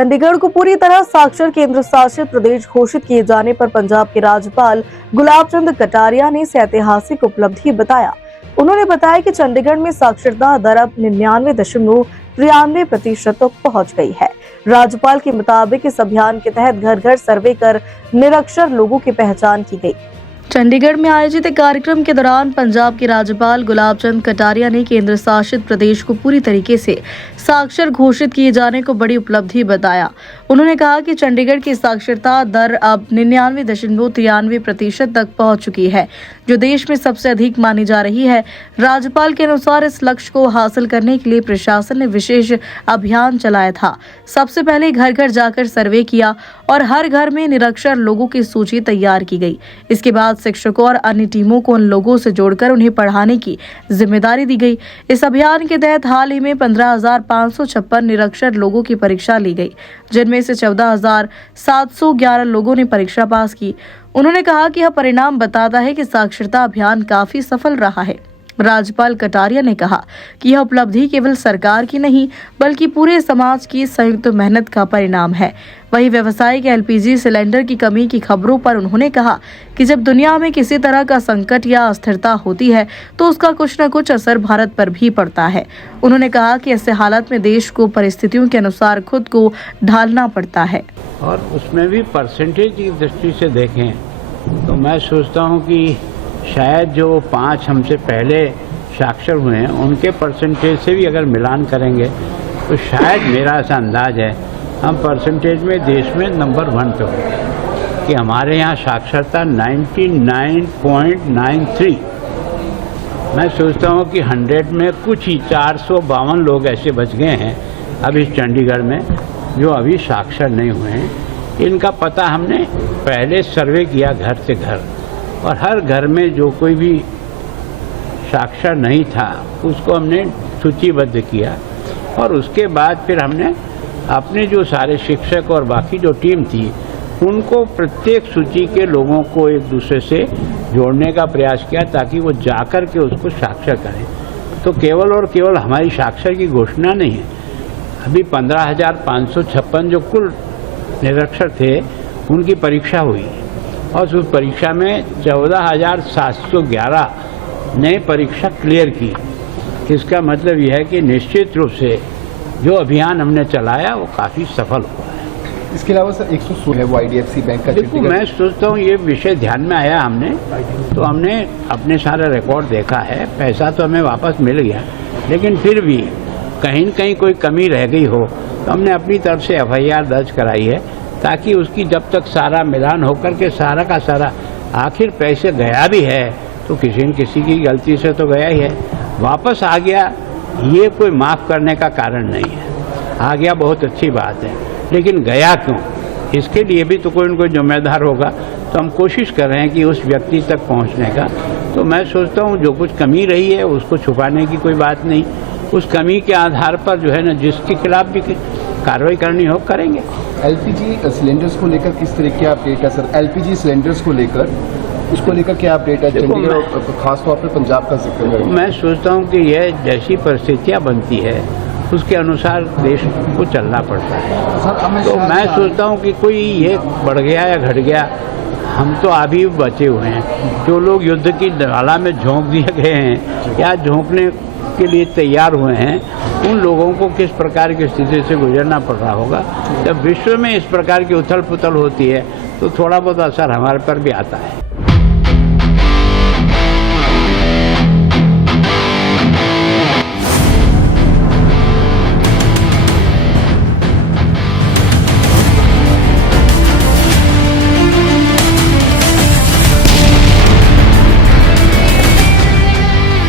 चंडीगढ़ को पूरी तरह साक्षर केंद्र शासित प्रदेश घोषित किए जाने पर पंजाब के राज्यपाल गुलाब चंद कटारिया ने इसे ऐतिहासिक उपलब्धि बताया। उन्होंने बताया कि चंडीगढ़ में साक्षरता दर अब 99.93% तक पहुंच गई है। राज्यपाल के मुताबिक इस अभियान के तहत घर घर सर्वे कर निरक्षर लोगों की पहचान की गई। चंडीगढ़ में आयोजित एक कार्यक्रम के दौरान पंजाब के राज्यपाल गुलाब चंद कटारिया ने केंद्र शासित प्रदेश को पूरी तरीके से साक्षर घोषित किए जाने को बड़ी उपलब्धि बताया। उन्होंने कहा कि चंडीगढ़ की साक्षरता दर अब 99.93% तक पहुंच चुकी है, जो देश में सबसे अधिक मानी जा रही है। राज्यपाल के अनुसार इस लक्ष्य को हासिल करने के लिए प्रशासन ने विशेष अभियान चलाया था। सबसे पहले घर घर जाकर सर्वे किया और हर घर में निरक्षर लोगों की सूची तैयार की गई। इसके बाद शिक्षकों और अन्य टीमों को उन लोगों से जोड़कर उन्हें पढ़ाने की जिम्मेदारी दी गई। इस अभियान के तहत हाल ही में 15,556 निरक्षर लोगों की परीक्षा ली गई, जिनमें से 14,711 लोगों ने परीक्षा पास की। उन्होंने कहा कि यह परिणाम बताता है कि साक्षरता अभियान काफी सफल रहा है। राज्यपाल कटारिया ने कहा कि यह उपलब्धि केवल सरकार की नहीं, बल्कि पूरे समाज की संयुक्त मेहनत का परिणाम है। वहीं व्यावसायिक एलपीजी सिलेंडर की कमी की खबरों पर उन्होंने कहा कि जब दुनिया में किसी तरह का संकट या अस्थिरता होती है तो उसका कुछ न कुछ असर भारत पर भी पड़ता है। उन्होंने कहा कि ऐसे हालात में देश को परिस्थितियों के अनुसार खुद को ढालना पड़ता है। और उसमें भी परसेंटेज की दृष्टि से देखें तो मैं सोचता हूँ कि शायद जो 5 हमसे पहले साक्षर हुए हैं उनके परसेंटेज से भी अगर मिलान करेंगे तो शायद मेरा ऐसा अंदाज है हम परसेंटेज में देश में नंबर 1 पे होंगे कि हमारे यहाँ साक्षरता 99.93। मैं सोचता हूँ कि 100 में कुछ ही 452 लोग ऐसे बच गए हैं अभी चंडीगढ़ में जो अभी साक्षर नहीं हुए हैं। इनका पता हमने पहले सर्वे किया घर से घर, और हर घर में जो कोई भी साक्षर नहीं था उसको हमने सूचीबद्ध किया, और उसके बाद फिर हमने अपने जो सारे शिक्षक और बाकी जो टीम थी उनको प्रत्येक सूची के लोगों को एक दूसरे से जोड़ने का प्रयास किया ताकि वो जाकर के उसको साक्षर करें। तो केवल और केवल हमारी साक्षर की घोषणा नहीं है, अभी 15,556 जो कुल निरक्षर थे उनकी परीक्षा हुई और उस परीक्षा में 14,711 ने परीक्षा क्लियर की। इसका मतलब यह है कि निश्चित रूप से जो अभियान हमने चलाया वो काफ़ी सफल हुआ है। इसके अलावा सर 116 है वो IDFC बैंक का। देखो, मैं सोचता हूँ ये विषय ध्यान में आया हमने तो हमने अपने सारा रिकॉर्ड देखा है। पैसा तो हमें वापस मिल गया, लेकिन फिर भी कहीं न कहीं कोई कमी रह गई हो तो हमने अपनी तरफ से FIR दर्ज कराई है ताकि उसकी जब तक सारा मिलान होकर के सारा का सारा आखिर पैसे गया भी है तो किसी न किसी की गलती से तो गया ही है, वापस आ गया, ये कोई माफ़ करने का कारण नहीं है। आ गया बहुत अच्छी बात है, लेकिन गया क्यों, इसके लिए भी तो कोई न कोई जिम्मेदार होगा। तो हम कोशिश कर रहे हैं कि उस व्यक्ति तक पहुंचने का। तो मैं सोचता हूं जो कुछ कमी रही है उसको छुपाने की कोई बात नहीं, उस कमी के आधार पर जो है ना जिसके खिलाफ भी कार्रवाई करनी हो करेंगे। LPG सिलेंडर्स को लेकर किस तरह की अपडेट है सर? LPG सिलेंडर्स को लेकर क्या अपडेट है? चंडीगढ़ खासतौर पर पंजाब का जिक्र है। मैं सोचता हूँ कि यह जैसी परिस्थितियाँ बनती है उसके अनुसार देश को चलना पड़ता है। तो मैं सोचता हूँ कि कोई ये बढ़ गया या घट गया, हम तो अभी बचे हुए हैं। जो लोग युद्ध की ज्वाला में झोंक दिए गए हैं या झोंकने के लिए तैयार हुए हैं, उन लोगों को किस प्रकार की स्थिति से गुजरना पड़ रहा होगा। जब विश्व में इस प्रकार की उथल पुथल होती है तो थोड़ा बहुत असर हमारे पर भी आता है।